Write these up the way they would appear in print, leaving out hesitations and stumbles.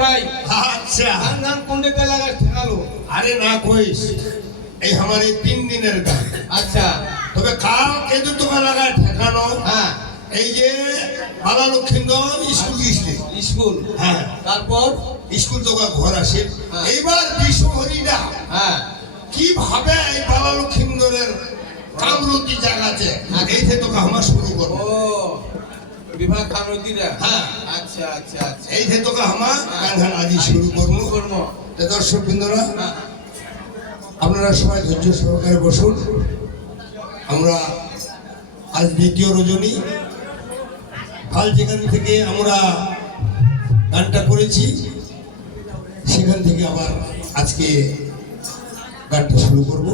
भाई अच्छा गान कुंडे पे लगा ঠেকালো अरे ना कोइस এই हमारे 3 দিনের গান আচ্ছা তবে কাল কেদু তোকে লাগা ঠেকানো হ্যাঁ এই যে বালা লক্ষিন্দর স্কুল গিয়েছিলে স্কুল হ্যাঁ তারপর স্কুল তোকে ঘর আসে হ্যাঁ। এইবার বিশ্বহরিটা হ্যাঁ কিভাবে এই বালা লক্ষিন্দরের কামরতি জায়গাতে এইতে তোকে আমার শুরু করবো ও বিভাগ কামরতিরা হ্যাঁ আচ্ছা আচ্ছা আচ্ছা এইতে তোকে আমার গান আজি শুরু করবো করব তো দর্শক বৃন্দরা হ্যাঁ আপনারা সবাই ধৈর্য সহকারে বসুন আমরা আজ দ্বিতীয় রজনী কাল যেখান থেকে আমরা গানটা করেছি সেখান থেকে আবার আজকে গানটা শুরু করব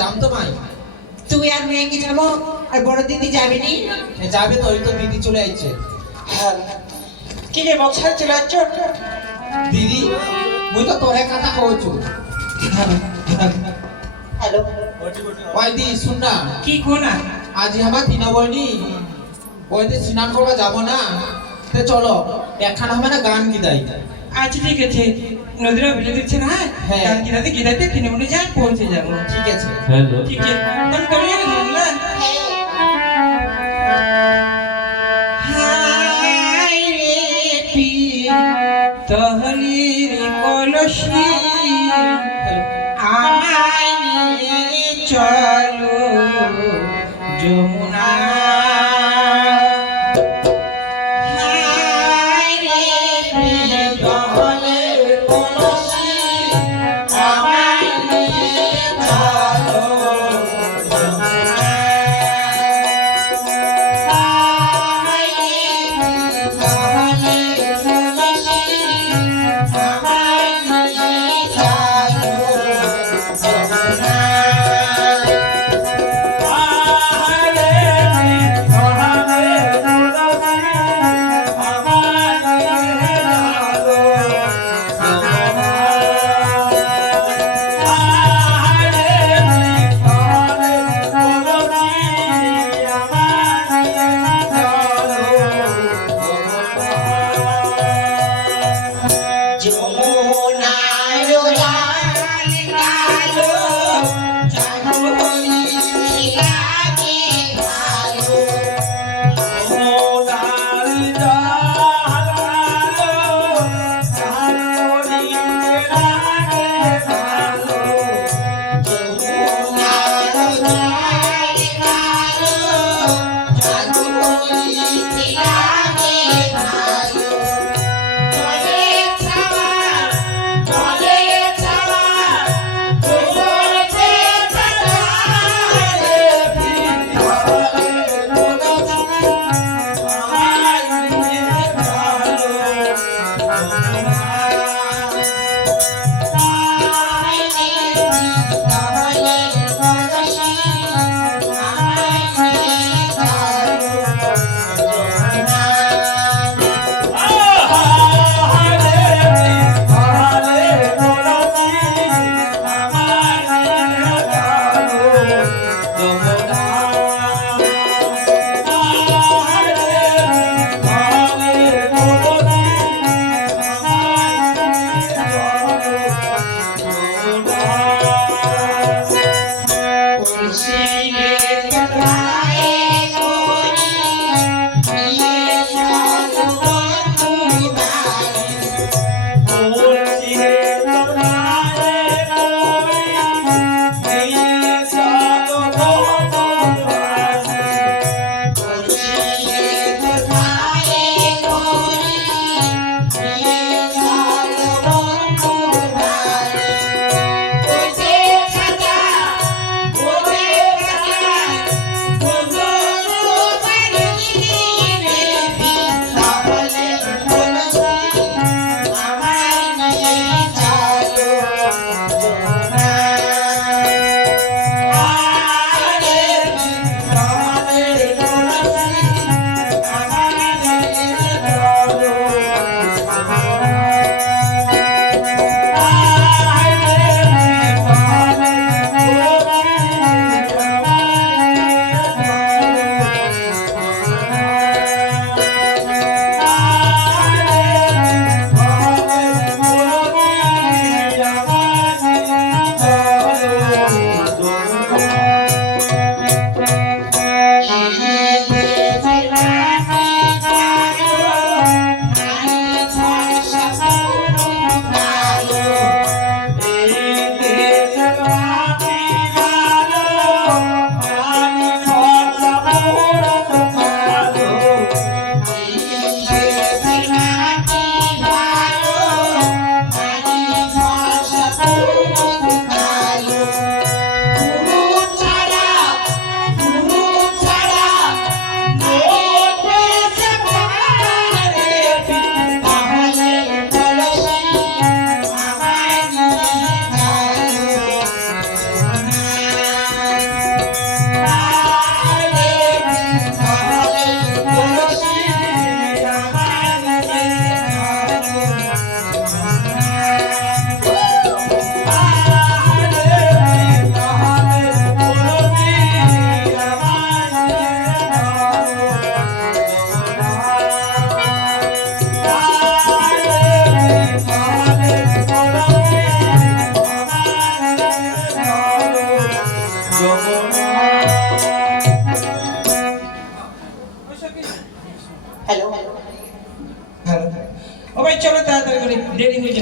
জানতো ভাই তুই আর মেয়ে কি যাবো আর বড় দিদি যাবে নি যাবে তো ওই তো দিদি চলে আইছে কি রে বক্সার চলে আসছো দিদি মুই তো তোরে কথা কইছো হ্যালো ওই দি শুন না কি কোনা আজ আমার তিনা বইনি ওইতে স্নান করবা যাব না তে চলো একখানা হবে না গান গিদাই আচ্ছা ঠিক আছে নদীরা বলে দিচ্ছে না হ্যাঁ। গান গিরাতে গিরাতে কিনে মনে যায় পৌঁছে যাবো ঠিক আছে হ্যালো ঠিক আছে তুমি কবে যাবে না হাই রে পিয়া তহলির কলসি আমায় নিয়ে চলো যমুনা হাই রে পিয়া তহলির কলসি আমায় নিয়ে চলো যমুনা হাই রে পিয়া তহলির কলসি আমায় নিয়ে চলো যমুনা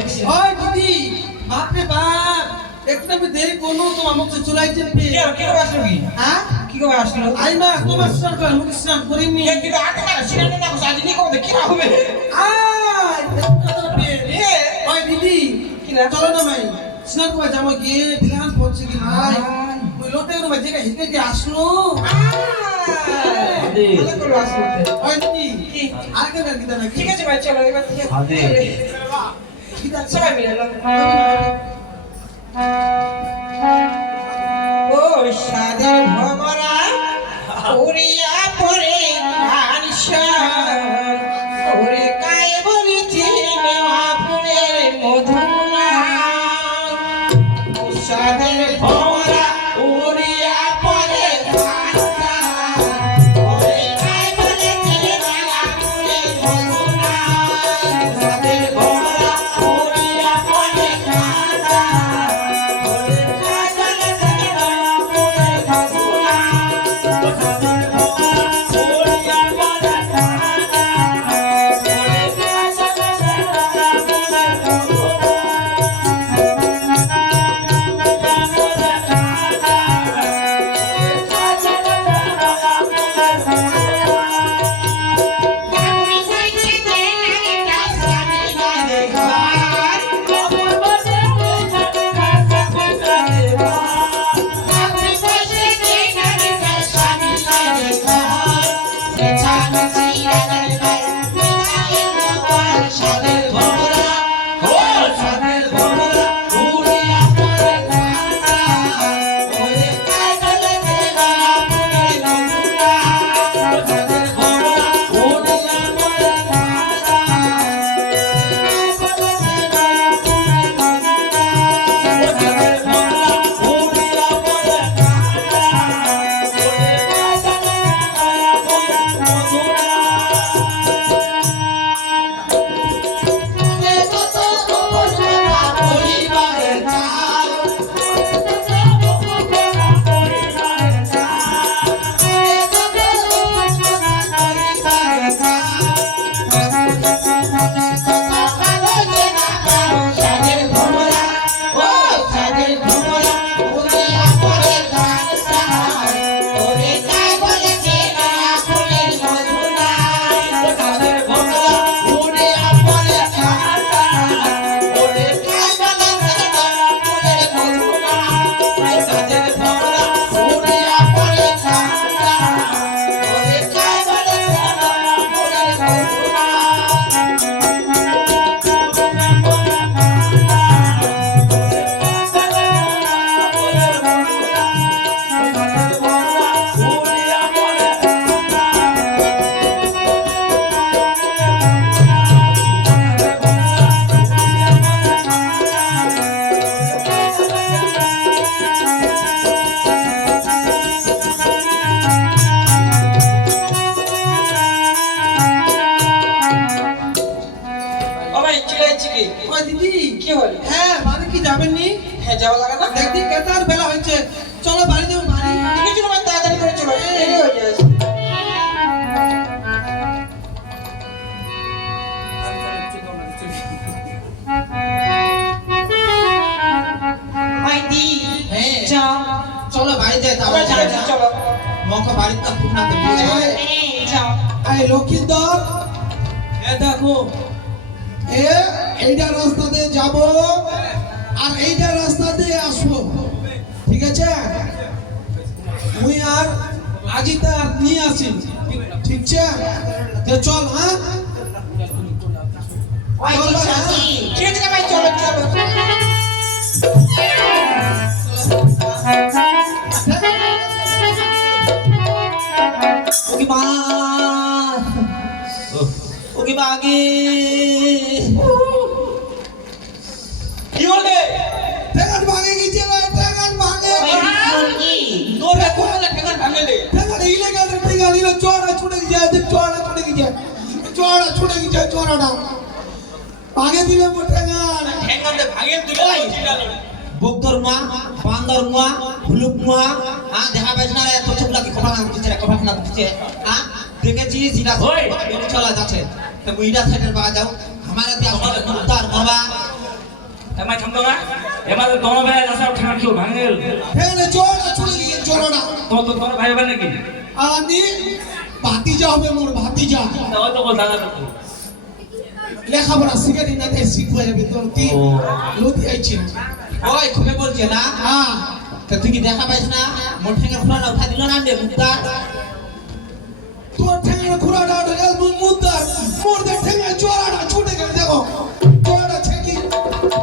ওই দিদি বাপরে বাপ একটু আমি দেরি করলো তো আমাকে চলে আইছেন কি করে আসলো কি হ্যাঁ কি করে আসলো আই মা তোমার স্নান করে মুখ স্নান করিনি কি করে আটে না সিনানে না সাজি নি করে কি না হবে আয় ওই দিদি কি না? চলো না ভাই স্নান করে যাবো গিয়ে ধ্যান পড়ছে কি ভাই ওই লোটে করে জায়গা হিতে কি আসলো ভালো করে আসলো ওই দিদি কি? আর কে না গীতা নাকি ঠিক আছে ভাই চলো এবার থেকে গীতা সবাই মিলে এলাম। ও সাদের ভমরা উড়িয়া পড়ে কানসা ওরে কায়ে বলেছে মেওয়া ফুলের মধুনা ও সাদের ভমরা উড়িয়া পড়ে কানসা ওরে কায়ে বলেছে মেওয়া ফুলের মধুনা সাদের ভমরা উড়িয়া পড়ে কানসা ওই দিদি কি হল হ্যাঁ বাড়ি কি যাবেন নি হ্যাঁ যাওয়া লাগে না দেখি কেতার বেলা হয়েছে চলো বাড়ি যাবো বাড়ি ঠিক আছে ভাই তাড়াতাড়ি করে চলো দেরি হয়ে যাচ্ছে আইডি হ্যাঁ যাও চলো বাড়ি যাই আমরা তাহলে যাচ্ছি চলো মকা বাড়িতে খুব না তো যাও এই লক্ষিন্দর এ দেখো এইটা রাস্তা দিয়ে যাব আর এইটা রাস্তা দিয়ে আসবো ঠিক আছে মুই আর আজিতা নিয়ে আসি ঠিক আছে তো চল হ্যাঁ ওই ঠিক আছে ভাই চলো চলো ওকে মা ওকে বাগে কি বলবে ঠেকান ভাঙে গেছে ভাই ঠেকান ভাঙে তোরে কোলে ঠেকান ভাঙলে ঠেকান ইলেগাল ঠেকান ইলে চড়া ছুটে গিয়ে চড়া ছুটে গিয়ে চড়া ছুটে গিয়ে চড়াটা ভাঙে দিলে মো ঠেকান ঠেকানতে ভাঙে দিলে বকদর মা বান্দর মা হুলুক মা দেখা পাইছ না রে তোর চুপলা কি খবর না দিচ্ছে খবর না দিচ্ছে দেখেছি জিরা চলা যাচ্ছে তো বুইডা সাইডের বা যাও हमारे ते उतार करवा এমাই থামদোগা এবার দম ভাই আসা ঠান কিউ ভাঙেল এখানে জোড়া ছুড়ে দিয়ে জোড়াটা তো তোর ভাই হবে নাকি আমি ভাতিজা হবে মোর ভাতিজা ওই তো বল দাদা লেখাপড়া শিখে না তাই শিখবে যাবে তোর কি লতি আইছি ওই খুবে বলছে না হ্যাঁ তা তুই কি দেখা পাইছ না মোর ঠেঙ্গা ফুলাটা উঠা দিল না রে মুক্তা তোর ঠেঙ্গা খুড়াটা ঢাল মুদ্দার মোর দে ঠেঙ্গা জোড়াটা ছুটে গেল দেখো জোড়াটা ছেকি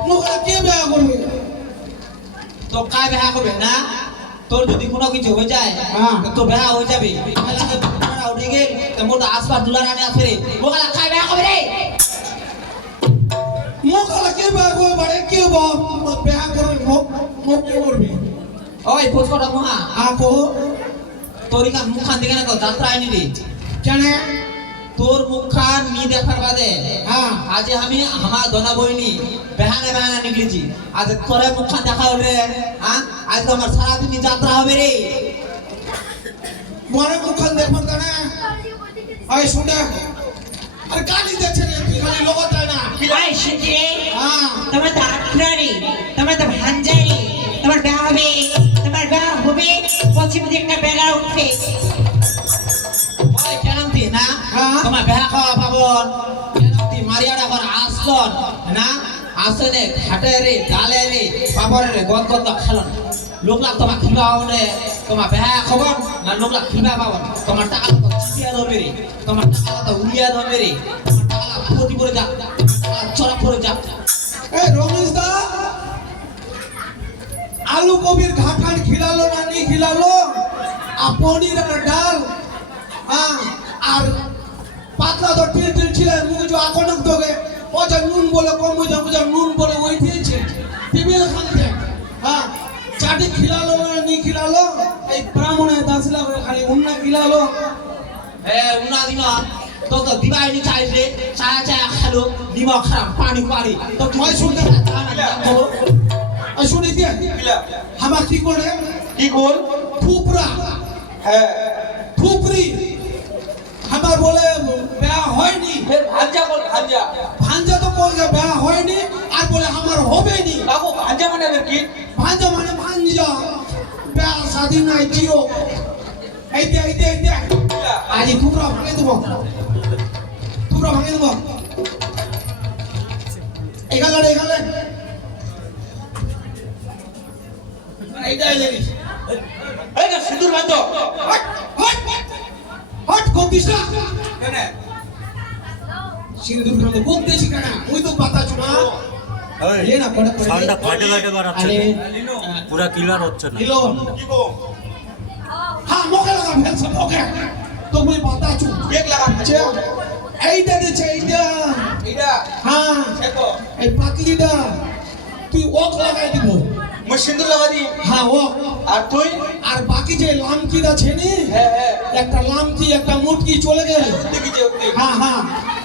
মোগলা কে বেয়া করবে তো কায় বেহা করবে না তোর যদি কোনো কিছু হয়ে যায় হ্যাঁ। তো বেহা হয়ে যাবে ফুলাটা উঠে গেল তো মোর আসবার দুলা রানে আসবে রে ওখানে কায় বেহা করবে রে মোগলা কে বেয়া করবে বাড়ে কে বেয়া করবে মোক কে করবে ওই পোচকটা মহা আকো তোর ইখান মুখখান দেখে না তো যাত্রা আইনি রে কেন তোর মুখখান নি দেখার বাদে হ্যাঁ আজ আমি আমার দনা বইনি বেহানে বেহানে নিকলেছি আজ তোরে মুখখান দেখা হলে হ্যাঁ আজ তো আমার সারাদিন যাত্রা হবে রে মনে মুখখান দেখবেন কেন আই শুনে আর গালি দিচ্ছে রে তুই খালি লোক যায় না ওই শুনছি রে হ্যাঁ তোমার তো আত্মরানি তোমার তো ভাঞ্জারি তোমার বিয়া হবে তোমার বিয়া হবে পশ্চিম দিকে একটা বেলা উঠবে ওই কেনতি না হ্যাঁ। তোমার বেহা খাওয়া পাবন কেনতি মারিয়াটা কর আসলন না আসলে ঘাটে রে ডালে রে পাপড়ে রে গদ গদ খালন লোক লাগ তোমার খিবা হনে তোমার বেহা খবর না লোক লাগ খিবা পাবন তোমার টাকা তো চিটিয়া ধরবে রে তোমার টাকা তো উড়িয়া ধরবে রে তোমার টাকা প্রতি করে যা চড়া করে যা এই রমেশ দা আলু কবির ঘাটান খিলালো না নি খিলালো আর পনির আর ডাল হ্যাঁ আর পাতলা তো টিল টিল ছিল মুখে যে আকনক দোগে ও যে নুন বলে কম হয়ে যা নুন বলে ওই দিয়েছে টিবিল খানতে হ্যাঁ চাটি খিলালো না নি খিলালো এই ব্রাহ্মণে দাসলা করে খালি উন্না খিলালো উনা দিন তো তো দিবাই নি চাইলে চায়া চায়া খালো নিমক খারাপ পানি পারি তো মই শুনতে শুনি দিয়ে হামা কি করে কি কল থুপরা হ্যাঁ থুপরি আমার বলে বেয়া হয়নি ফের ভাঞ্জা বল ভাঞ্জা ভাঞ্জা তো বলছে বেয়া হয়নি আর বলে আমার হবেনি কাকু ভাঞ্জা মানে কি ভাঞ্জা মানে ভাঞ্জা বেয়া স্বাধীন নাই জিও এইতে আজি তোমরা ভাঙে দেবো এখানে এইটাই জানিস এই না সিঁদুর বাঁধো হট হট হট কপিস না কেন সিন্দুর খাতে বলতেছি কেন ওই তো বাতা চুনা এ না পড়ে পড়ে সাউন্ডটা ফাটে ফাটে বাড়াচ্ছে আরে পুরা ক্লিয়ার হচ্ছে না দিলো কি গো হ্যাঁ মোকে লাগা ফেলছে মোকে তুমি বাতা চু এক লাগাচ্ছে এইটা দিচ্ছে এইটা এটা হ্যাঁ দেখো এই পাতলিটা তুই ওক লাগাই দিব মই সিঁদুর লাগা দি হ্যাঁ ওক আর তুই আর বাকি যে লামকিটা ছেনি হ্যাঁ হ্যাঁ একটা লামকি একটা মুটকি চলে গেল দেখি যে হ্যাঁ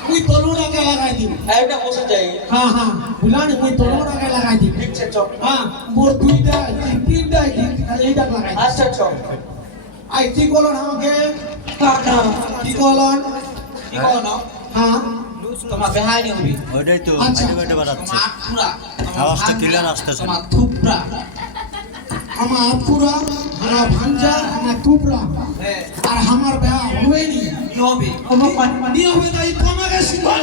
তুই তলুনাকে লাগাই দিব এইটা বসে যাই হ্যাঁ বুঝলানি তুই তলুনাকে লাগাই দিব ঠিক আছে চল হ্যাঁ মোর দুইটা তিনটা খালি এইটা লাগাই দিব। আচ্ছা চল আই কি বলন আমাকে কি বলন কি কও না হ্যাঁ তোমার বেহাই নি হবি ওইটাই তো আচ্ছা। ফাটে ফাটে বাড়াচ্ছে তোমার আটপুরা আওয়াজটা clear আসতেছে না। তোমার থুপরা আমার আতপুরা আমার ভাঞ্জা আমার টুপরা হ্যাঁ আর আমার বেয়া হবেনি কি হবে নিয়ে হবে তাই তোমাকে সিঙ্গল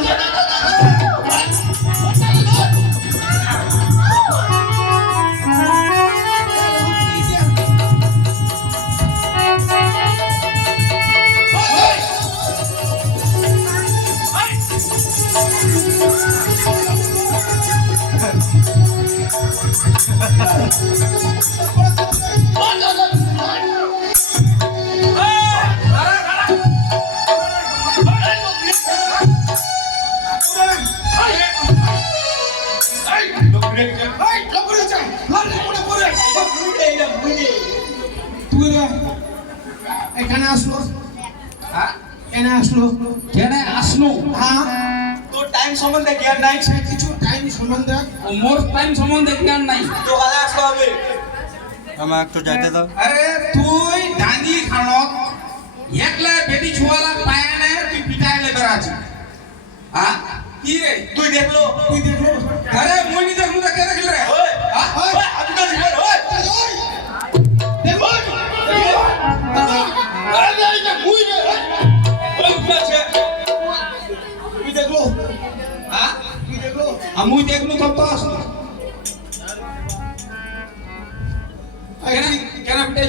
তুই এখানে আসলো হ্যাঁ এখানে আসলো কেন আসলো হ্যাঁ তোর টাইম সম্বন্ধে জ্ঞান নাই সে কিছু টাইম সম্বন্ধে মোর টাইম সম্বন্ধে জ্ঞান নাই তো কালে আসতে হবে আমার একটু যাইতে দাও আরে তুই ডাঙ্গি খানত একলা বেটি ছুয়ালা পায় না তুই পিটাইলে বেড়াচ্ছি হ্যাঁ কি রে তুই দেখলো তুই দেখলো আরে মই নি দেখলু কে দেখলে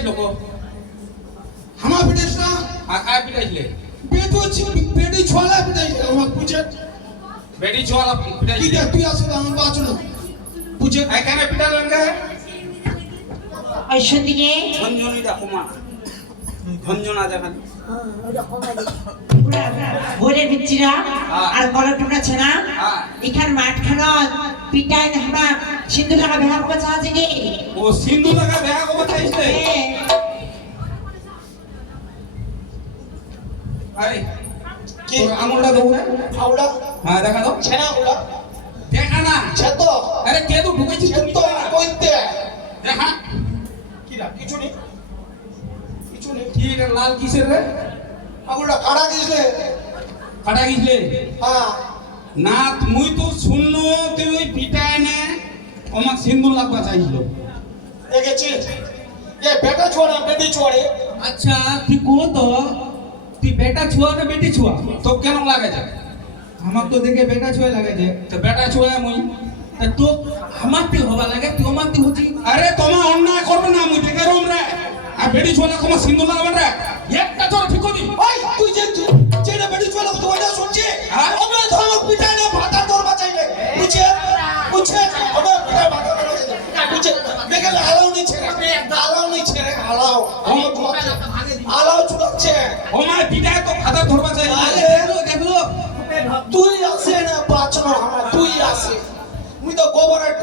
পিটাইছিল কো আমার পিটাইছ না আর কায় পিটাইছিলে বেটি ছোলা পিটাইছ আমার বুঝে বেটি ছোয়ালা কি পিটাইছিলে দেখ তুই আসো আমার বাঁচো বুঝে এখানে পিটালেন কে ওই সন্দিকে ঝঞ্ঝনিটা কমা ঝঞ্ঝনা দেখান ভোরের বিচিরা আর গলা টুকরা ছেনা হ্যাঁ। এখান মাঠখানা পিটাই না হামা সিন্ধু লাগা বেড়া কবা চাচ্ছে কি ও সিন্ধু লাগা দেখা কবে চাইছে আরে কি? তোর আঙুলটা দেবো রে আউড়া হ্যাঁ দেখা দাও ছেনা উড়া দেখা না ছেত আরে কে তো ঢুকেছিস তুমি ছেত কইতে দেখা কিরা কিছু নেই কিছু নেই কি এটা লাল কিসের রে আগুড়া কাড়া দিছে কাটা গিয়েছিলে হ্যাঁ না মুই তো শুনলো তুই ওই পিটায় নে আমার সিন্দুর লাগবা চাইছিল দেখেছি এ বেটা ছোড়া বেটি ছোড়ে আচ্ছা তুই কো তো তুই বেটা ছুয়া না বেটি ছুয়া তো কেন লাগে যায় আমার তো দেখে বেটা ছুয়া লাগে যে তো বেটা ছুঁয়ে মুই তা তো আমার তুই হবা লাগে তুই আমার তুই হচ্ছি আরে তোমার অন্যায় করবে না মুই দেখে রুম রে আর বেটি ছুঁয়ে তোমার সিন্দুর লাগাবে রে একটা তোর ঠিক করি ওই তুই যে বেটি ছোড়া তো ওটা শুনছি হ্যাঁ? ওবে ধমক পিটাই না ভাতা তোর বাঁচাইবে বুঝে বুঝে ওবে পিটাই ভাতা তোর বাঁচাইবে বুঝে দেখে হালাও নি ছেড়ে হালাও নি ছেড়ে হালাও আমার ঘুমাচ্ছে হালাও চুলাচ্ছে আমার পিটায় তো ফাদা ধরবা চাই আরে দেখলো তুই আসে না বাঁচনো আমার তুই আসে মুই তো গোবরের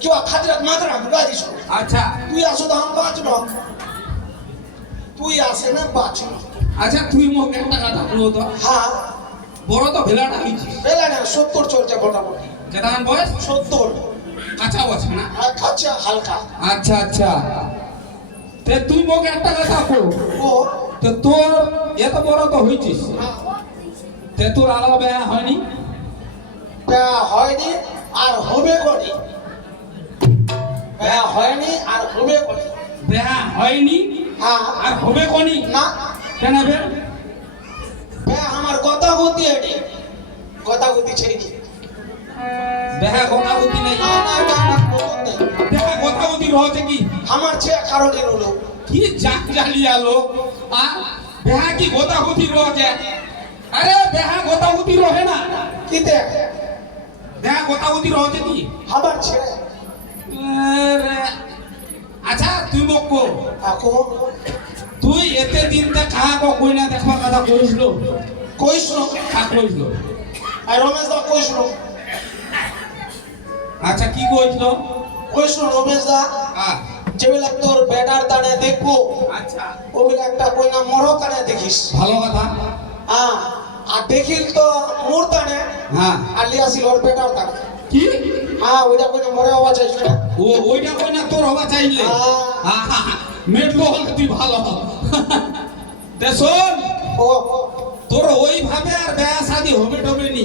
কিবা খাতিরাত মাত্রা ঢুকা দিছ আচ্ছা তুই আসো তো আমি বাঁচনো তুই আসে না বাঁচনো আচ্ছা তুই মোক একটা কথা বলো তো হ্যাঁ বড় তো ভেলাটা হয়েছিস বেলা না 70 চলছে মোটামুটি যেটা বয়স 70 কাঁচা আছে না আর খাচ্ছে হালকা আচ্ছা আচ্ছা তে তুই মোক একটা কথা কো ও তো তোর এত বড় তো হয়েছিস হ্যাঁ, তে তোর আলাদা বেয়া হয়নি বেয়া হয়নি আর হবে করি বেয়া হয়নি আর হবে করি বেয়া হয়নি হ্যাঁ আর হবে কোনি না কেন বে বেয়া আমার কথা গতি এটি কথা গতি ছেড়ে দি বেহা কথা বুদ্ধি নেই না না না না নতুন নেই। বেহা কথা বুদ্ধি রয়েছে কি আমার চেয়ে কারণে রলো কি জাক জালিয়া লোক আ বেহা কি কথা বুদ্ধি রয়েছে আরে বেহা কথা বুদ্ধি রহে না কিতে বেহা কথা বুদ্ধি রয়েছে কি আমার ছেড়ে আরে, আচ্ছা তুই মোক কো আকো তুই এতে দিন তে কাহা কো কই না দেখবা কথা কইছিল কইছো কা কইছিল আর রমেশ দা কইছো আচ্ছা কি কইছিল কইছো রমেশ দা আ যেগুলা তোর বেটার দানে দেখবো আচ্ছা ওগুলা একটা কই না মরো দানে দেখিস ভালো কথা হ্যাঁ আর দেখিল তো মোর দানে হ্যাঁ আর লিয়াছিল ওর বেটার দানে কি হ্যাঁ ওইটা কই না মরে আওয়াজ আইছে না ও ওইটা কই না তোর হবা চাইলে মেটলো হলে তুই ভালো তে শোন ও তোর ওইভাবে আর বেয়া শাদি হবে টবে নি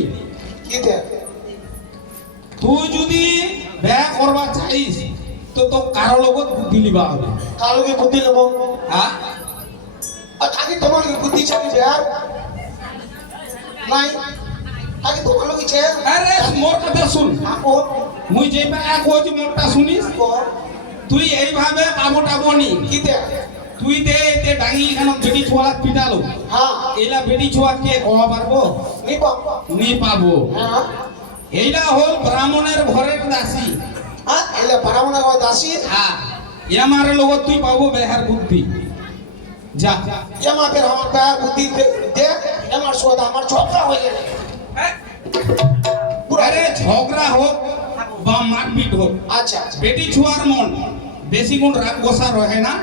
কিতে তুই যদি বেয়া করবা চাইস তো তো কারো লগত বুদ্ধি লিবা হবে কালকে বুদ্ধি নেব হ্যাঁ আর আগে তোমার কি বুদ্ধি চাই আর নাই আগে তোমার লোক ইচ্ছে আরে মোর কথা শুন ও মুই যে বেয়া কইছি মোরটা শুনিস ও তুই এইভাবে পাবো টাবো নি কিতে তুই দে তে ডাঙ্গি খান বেটি ছোয়ালা পিটালো হ্যাঁ এইলা বেটি ছোয়া কে কওয়া পারবো নিবা নি পাবো হ্যাঁ এইলা হল ব্রাহ্মণের ঘরের দাসী হ্যাঁ এলে বারামনা গো দাসী হ্যাঁ আমার লগত তুই পাবো বেহার বুদ্ধি যা এমা ফের আমার প্যার বুদ্ধি দে আমার সোদা আমার ঝগড়া হয়ে গেলে আরে ঝগড়া হোক বা মারপিট হোক আচ্ছা আচ্ছা বেটি ছোয়ার মন বেশি কোন রাগ গোসা রহে না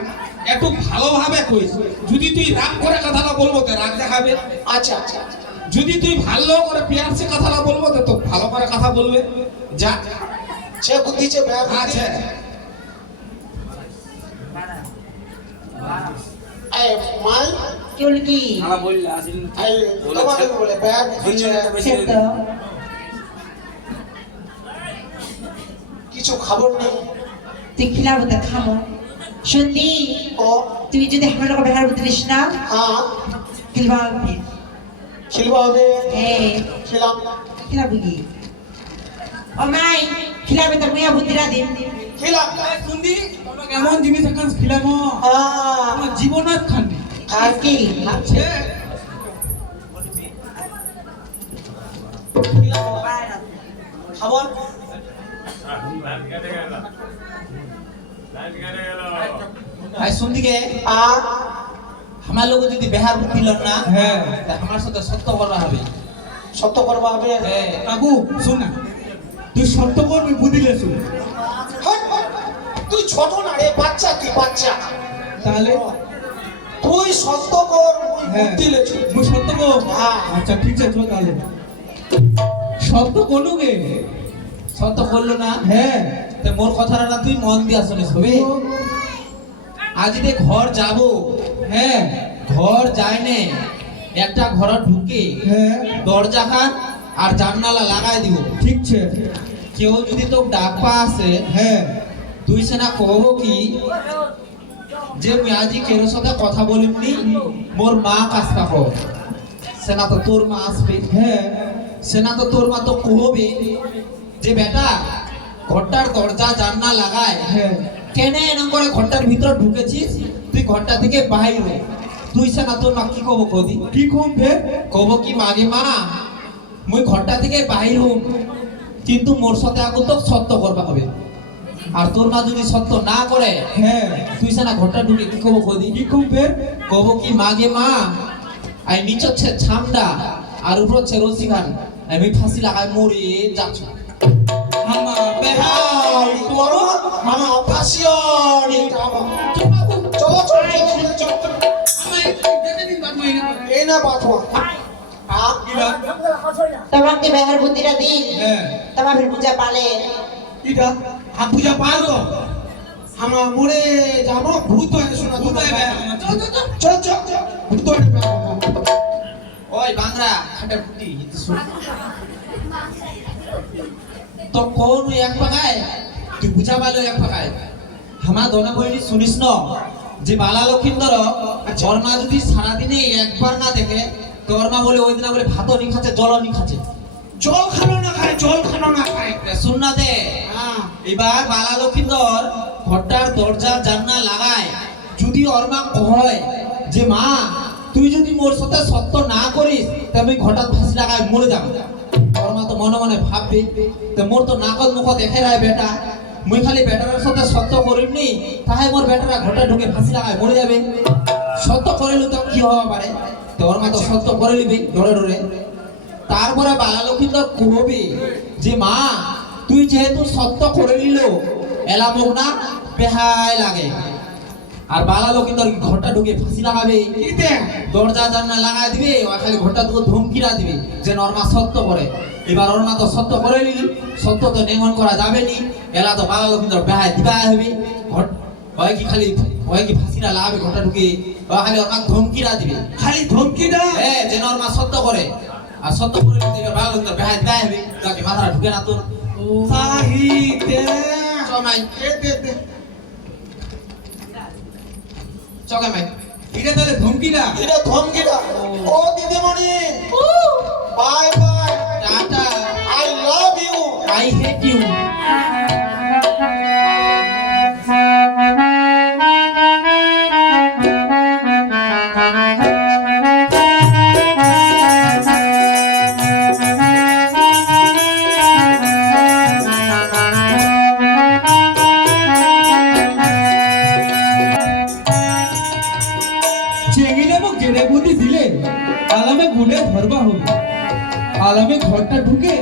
একটু ভালোভাবে কইস যদি তুই রাগ করে কথাটা বলবো তো রাগ দেখাবে আচ্ছা আচ্ছা যদি তুই ভালো করে পিয়ার সে কথাটা বলবো তো তো ভালো করে কথা বলবে যা সে বুদ্ধি যে প্যার বুদ্ধি আচ্ছা এই মাই কি বলে কি আমরা বললে আসিল এই তোমাকে বলে প্যার বুদ্ধি যে ঝঞ্ঝনিটা বেশি সে তো কিছু খবর নেই তুই খিলাবো তো খাবো সন্ধি ও তুই যদি আমার লোক বেহার বুঝলিস না হ্যাঁ খিলবা খেলবা হবে হ্যাঁ খেলাম খিলাবো কি ও মাই খিলাবে তো মুয়া বুদ্ধিরা দিন খিলাম শুনদি তোমাকে এমন জিনিস এখন খিলাম আমার জীবনাত খান্দি আর কি আছে খাবার ভাই শুন দিকে আর আমার লোক যদি বেহার দিল না হ্যাঁ তা আমার সাথে সত্য করা হবে সত্য করবা হবে হ্যাঁ কাকু শুন না তুই সত্য করবি বুঝিলে শুন হাট, হাট, তুই ছোট না রে বাচ্চা তুই বাচ্চা তাহলে তুই সত্য কর মুই হ্যাঁ বুদ্ধি লেছি মুই সত্য কর হ্যাঁ। আচ্ছা ঠিক আছে চল তাহলে সত্য করলু গে সত্য করলো না হ্যাঁ তো মোর কথাটা না তুই মন দিয়া শুনিস হবে আজ যে ঘর যাব হ্যাঁ ঘর যায় নে একটা ঘর ঢুকে হ্যাঁ দরজা খান আর জানলা লাগাই দিব ঠিক আছে কেউ যদি তো ডাকপা আসে হ্যাঁ তুই সেনা কহব কি যে মুই আজি কেরো সাথে কথা বলিমনি মোর মা কাজটা কর সেনা তো তোর মা আসবে হ্যাঁ সেনা তো তোর মা তো কহবে যে বেটা ঘরটার দরজা জানলা লাগায় হ্যাঁ কেনে এরকম করে ঘরটার ভিতর ঢুকেছিস তুই ঘরটা থেকে বাইর হ। তুই সেনা তোর মা কি কব কদি কি কমবে কব কি মাগে মা মুই ঘরটা থেকে বাইর হোক কিন্তু মোর সাথে আগুন তো সত্য করবা হবে আর তোর মা যদি সত্য না করে হ্যাঁ তুই সেনা ঘরটা ঢুকে কি কব কদি কি কমবে কব কি মাগে মা আই নিচ হচ্ছে ছামডা আর উপর হচ্ছে রসি খান আমি ফাঁসি লাগাই মরে যাচ্ছ আমা বেহাই তোমার মামা ফাঁসিয়নি চলো চলো এই না বাঁচবা তোমাকে বেহার বুদ্ধিটা দিন হ্যাঁ তোমার পূজা পালে এটা হাম পূজা পারো আমার মরে যাব ভূত হয়ে শোনা ভূত হয়ে বে। চল চল চল ভূত হয়ে বে। ওই বাংরা খাটা ফুটি তো কোন এক পাকায় তুই বুঝা পালো এক পাকায় আমার দনে বইনি শুনিস ন যে বালা লক্ষিন্দর ওর মা যদি সারাদিনে একবার না দেখে তোর মা বলে ওই দিন বলে ভাতও নি খাচ্ছে জলও নি খাচ্ছে জল খানো না খায় জল খানো না খায় শুন না দে হ্যাঁ এবার বালা লক্ষিন্দর ঘরটার দরজা জানলা লাগায় যদি ওর মা কয় যে মা তুই যদি মোর সাথে সত্য না করিস তবে ঘরটা ফাঁসি লাগায় মরে যাবে ওর মা তো মনে মনে ভাববে তো মোর তো নাকল মুখ দেখে রায় বেটা মুই খালি বেটার সাথে সত্য করিমনি তাই মোর বেটারা ঘরটা ঢুকে ফাঁসি লাগায় মরে যাবে সত্য করিলে তো কি হওয়া পারে তো ওর মা তো সত্য করে নিবি ডরে ডরে তারপরে বালা লক্ষিন্দর কহবি যে মা তুই যেহেতু সত্য করে নিল এলা মুখ না বেহায় লাগে আর বালা লক্ষিন্দর ঘরটা ঢুকে ফাঁসি লাগাবে কিতে দরজা জানলা লাগাই দিবে আর খালি ঘরটা দুটো ধমকিরা দিবে যে নর্মা সত্য করে এবার ওর মা তো সত্য করে নিলি সত্য তো নেমন করা যাবে নি এলা তো বালা লক্ষিন্দর বেহায় দিবাই হবে ঘর হয় কি খালি হয় কি ফাঁসিটা লাগাবে ঘরটা ঢুকে খালি ওর মা ধমকিরা দিবে খালি ধমকিটা হ্যাঁ যে নর্মা সত্য করে আর সত্য করে নিতে এবার বালা লক্ষিন্দর বেহায় দিবাই হবে যাকে মাথাটা ঢুকে না তোর সাহিতে চমাই দে দে চকামাই এটা তাহলে ধমকিটা এটা ধমকিটা ও দিদিমণি bye bye tata I love you I hate you চেঙ্গিলে মোক জেনে বুদ্ধি দিলে আলামে গুনে ধরবা হবে আলামে ঘরটা ঢুকে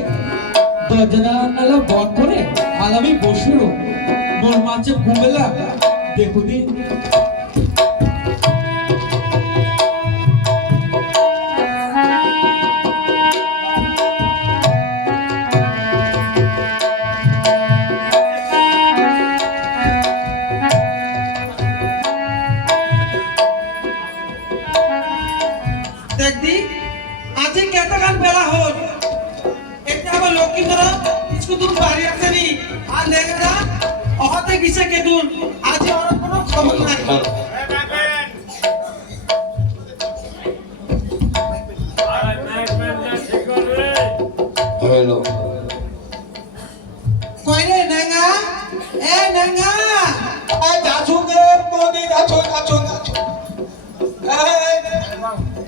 দরজা নালা বন্ধ করে আলামে বসুরো মোর মাঝে ঘুমেলা দেখু দি দেখদি আজি কেতকান বেলা হল এটা আবার লক্ষ্মীন্দর কিছু দূর বাড়ি আসেনি আর লেগেরা অহতে গিছে কেদুন আজি ওর কোনো খবর নাই হ্যালো কইরে নেঙ্গা এ নেঙ্গা যাচুকে বৌদি যাচু যাচু যাচু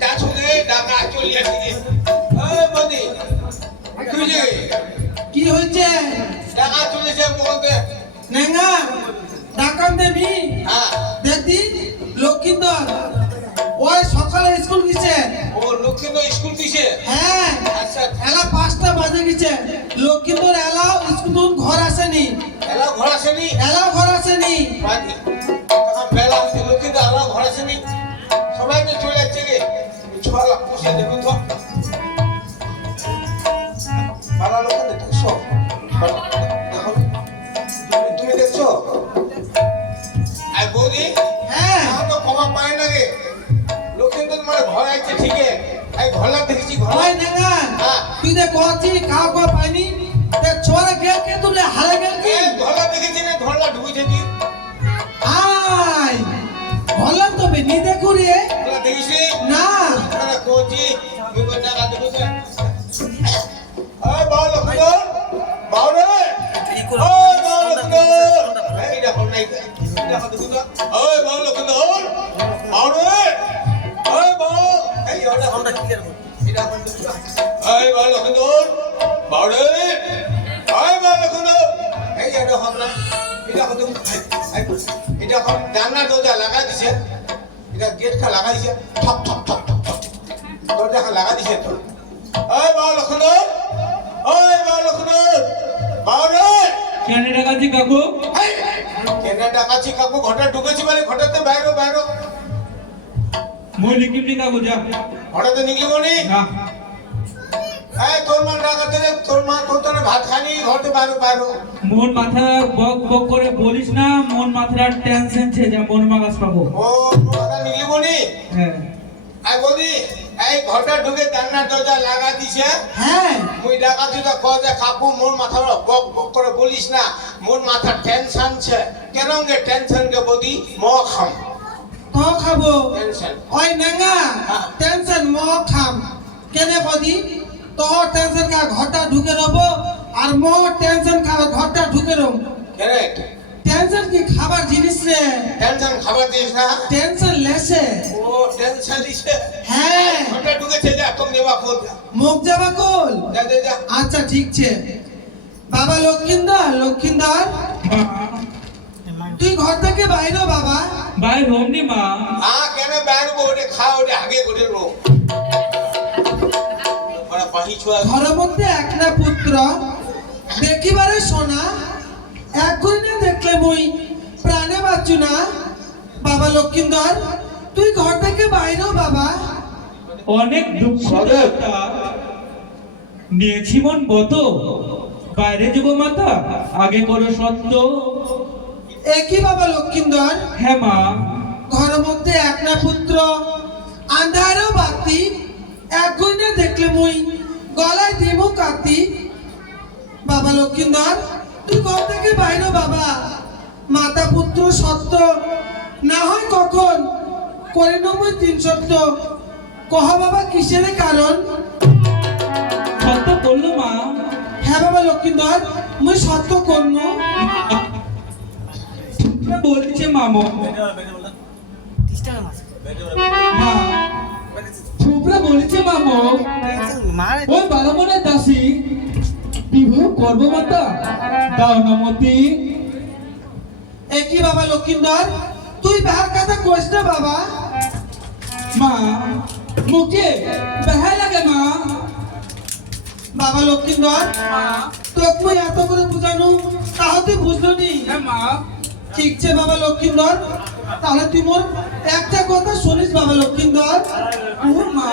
যাচুকে ডাকা চলে আসি বৌদি তুই যে কি হয়েছে ডাকা চলেছে বলতে নেঙ্গা ডাকান দেবি হ্যাঁ দেখি লক্ষ্মীন্দর ওই সকালে স্কুল গেছে ও লক্ষ্মীন্দর স্কুল দিছে হ্যাঁ আচ্ছা এলা 5টা বাজে গেছে লক্ষ্মীন্দর এলাও স্কুল ঘর আসেনি এলা ঘর আসেনি এলাও ঘর আসেনি বাকি বেলা হচ্ছে লক্ষ্মীন্দর এলা ঘর আসেনি সবাই তো চলে যাচ্ছে রে ছলা পুষে দেখুন তো পালা লক্ষ্মীন্দর দেখছো দেখো তুমি দেখছো আর বৌদি হ্যাঁ আমার তো ক্ষমা পায় না রে লক্ষ্মীন্দর মানে ঘর আছে ঠিকই এই ঘরলা দেখেছি ঘর ওই নেঙ্গা হ্যাঁ। তুই যে কচ্ছি খাও খাও পাইনি তে ছোড়ে গেল কে তুলে হারে গেল কি ঘরলা দেখেছি না ঘরলা ঢুকেছে কি আই বললাম তো নি দেখু রে ঘরলা দেখিস না না কোচি মুগো টাকা দেবো ওই বাবা লক্ষ্মীন্দর বাবা রে ওই বাবা লক্ষ্মীন্দর এই দেখো নাই দেখো দেখো তো ওই বাবা লক্ষ্মীন্দর বাবা রে ওই বাবা এই ওটা আমরা ক্লিয়ার করব এটা কোন ওই বাবা লক্ষ্মীন্দর বাবা রে ওই বাবা লক্ষ্মীন্দর এই এটা আমরা এটা কত এটা এখন জানলা দরজা লাগা দিছে এটা গেট কা লাগা দিছে ঠক ঠক ঠক ঠক ঠক দরজা কা লাগা দিছে তো ওই বাবা লক্ষ্মীন্দর ওই বাবা লক্ষ্মীন্দর বাবা রে কেন ডাকাচ্ছি কাকু কেনা ডাকাছি কাকু ঘটা ঢুকেছি মানে ঘটাতে বাইরো বাইরো মই লিখিম নি কাকু যা ঘটাতে নিকলি মনি না এই তোর মা ডাকাতে রে তোর মা তোর ভাত খানি ঘরতে বাইরো বাইরো মন মাথা বক বক করে বলিস না মন মাথার টেনশন ছে যা মন মাগাস পাবো ও কথা নিকলি মনি হ্যাঁ আই বলি এই ঘরটা ঢুকে জানলা দরজা লাগা দিছে হ্যাঁ মুই ডাকাতি তো কয়ে কাকু মোর মাথা বক বক করে বলিস না মোর মাথা টেনশন ছে কেন গে টেনশন কে বদি ম খাম তো খাবো টেনশন ওই নেঙ্গা হ্যাঁ। টেনশন ম খাম কেনে কদি তো টেনশন কা ঘরটা ঢুকে রবো আর ম টেনশন কা ঘরটা ঢুকে রব কারেক্ট টেনশন কি খাবার জিনিস রে টেনশন খাবার দিস না টেনশন লেসে ও টেনশন দিছে হ্যাঁ ঘরটা ঢুকেছে যা তোম দেবা খোল মুখ যাবা কোল যা যা যা আচ্ছা ঠিক ছে বাবা লক্ষ্মীন্দর লক্ষ্মীন্দর তুই ঘর থেকে বাইরে বাবা ভাই হোমনি মা কেন বাইরবো ওটা খাও ওটা আগে করে রো ওরা পাহি ছোয়া ঘরের মধ্যে একটা পুত্র দেখিবারে সোনা এক গুণে দেখলে মুই প্রাণে বাঁচু না বাবা লক্ষ্মীন্দর তুই ঘর থেকে বাইরে বাবা অনেক দুঃখ দাতা নিয়েছি মন বত বাইরে যাব মাতা আগে করো সত্য একই বাবা লক্ষ্মীন্দর হ্যাঁ মা ঘরের মধ্যে একটা পুত্র আন্ধারও বাতি এক গুণে দেখলে মুই গলায় দেবো কাতি বাবা লক্ষ্মীন্দর তুই ঘর থেকে বাইরে বাবা মাতা পুত্র সত্য না হয় কখন করে নমুই 3 সত্য কহ বাবা কিসের কারণ সত্য করলো মা হ্যাঁ বাবা লক্ষ্মীন্দর মুই সত্য করব বলছে মামো মা থুপরা বলেছে মামো ওই বারমনের দাসী বিবাহ করবো মাতা দাও নমতি একই বাবা লক্ষ্মীন্দর তুই বাহার কথা কইস না বাবা মা মুখে বেহাই লাগে মা বাবা লক্ষ্মীন্দর তোকে মুই এত করে বুঝানো তাও তুই বুঝলো নি হ্যাঁ মা ঠিক আছে বাবা লক্ষ্মীন্দর তাহলে তুই মোর একটা কথা শুনিস বাবা লক্ষ্মীন্দর ও মা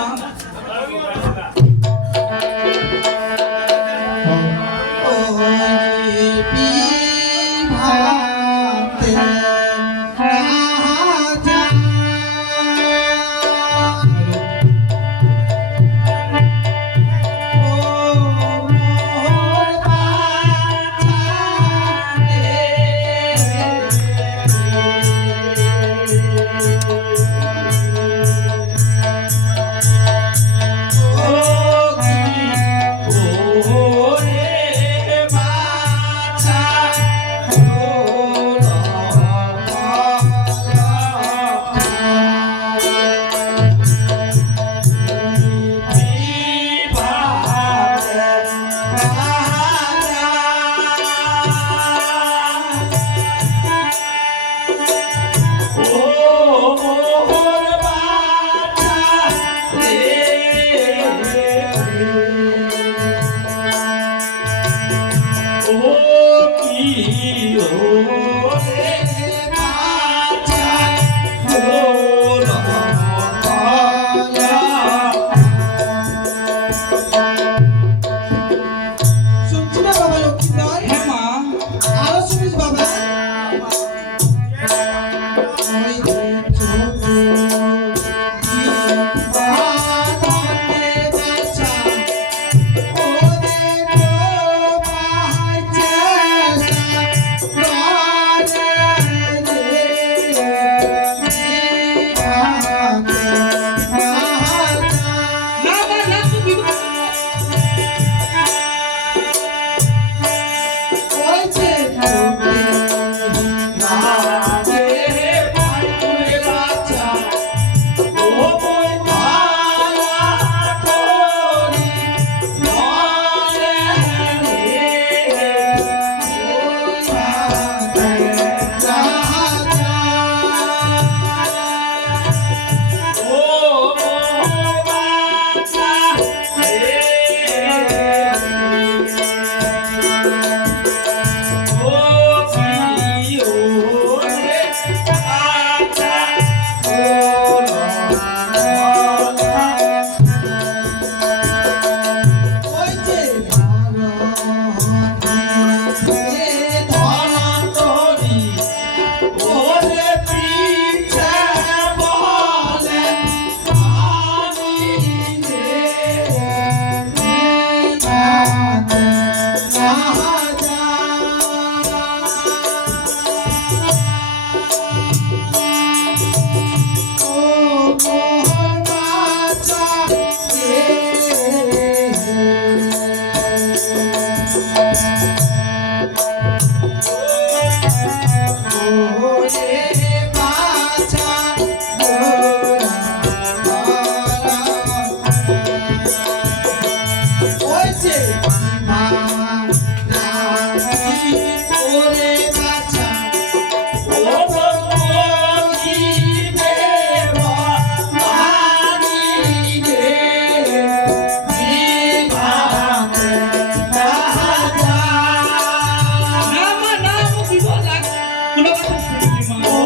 কোনো কথা শুনিনি মা ও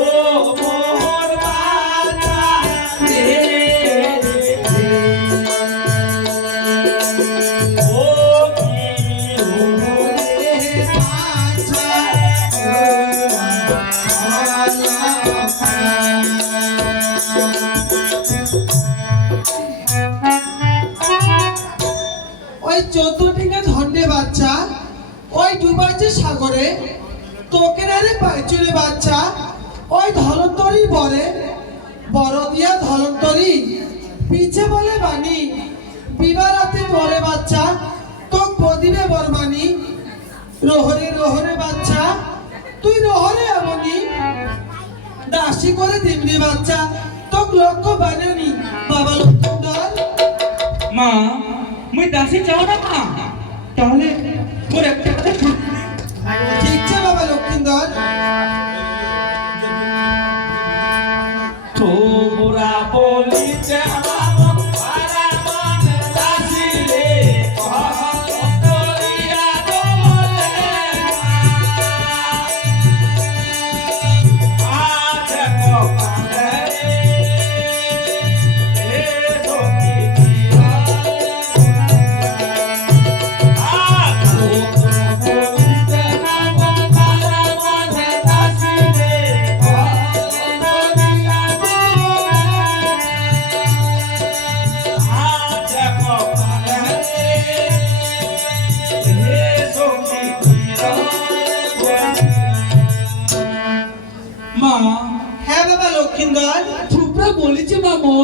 মোর বাজা রে ও কি ওই 14 ডিঙা ধন্ডে বাচ্চা ওই ডুবাইছে সাগরে তোকে না রে পাইচুরে বাচ্চা ওই ধলন্তরি বলে বড় দিয়া ধলন্তরি পিছে বলে বাণী বিবারাতে বলে বাচ্চা তোক বদিবে বরমানি রোহরে রোহরে বাচ্চা তুই রোহরে এমনি দাসী করে দিবনি বাচ্চা তোক লক্ষ্য বানানি বাবা লক্ষ্মণ মা মুই দাসী চাও না মা তাহলে মোর একটা কথা শুনবি ঠিক আছে বাবা লক্ষ্মীন্দর তোমরা বলিতে বাবা পারা মন দাসী রে করিয়া দোলে আজ কপালে এ সখী বলিতে বাবা পারা মন দাসী রে করিয়া মা হ্যাঁ বাবা লক্ষ্মীন্দর থুপরা বলেছে মামো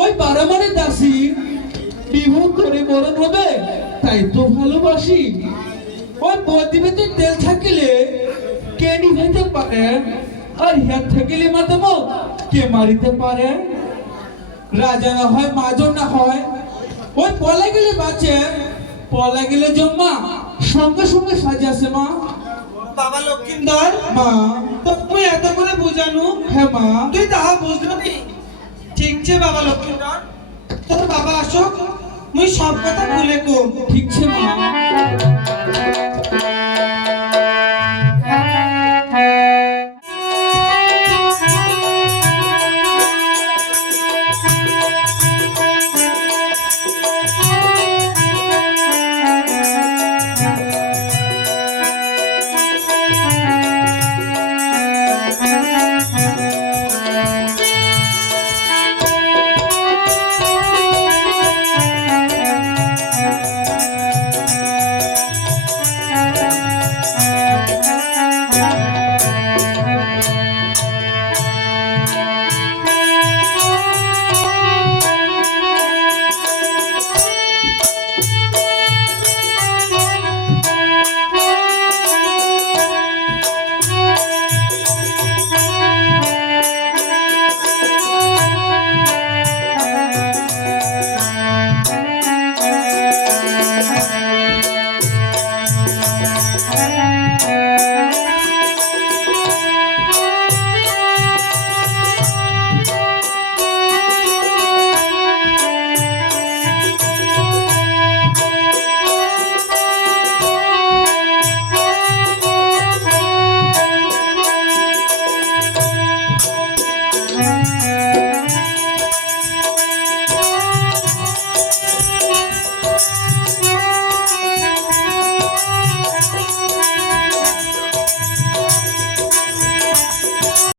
ওই বারামারে দাসী বিভোগ করে মরণ হবে তাই তো ভালোবাসি ওই বদিবেতে তেল থাকিলে কে নিভাইতে পারে আর হিয়ার থাকিলে মাতাম কে মারিতে পারে রাজা না হয় মাজন না হয় ওই পলা গেলে বাঁচে পলা গেলে জম্মা সঙ্গে সঙ্গে সাজে আসে মা বাবা লক্ষ্মীন্দর মা তো তুই এত করে বুঝানু হ্যাঁ মা তুই তাহা বুঝলো নি ঠিক আছে বাবা লক্ষ্মীন্দর তোর বাবা আসুক মুই সব কথা ভুলে কম ঠিক আছে মা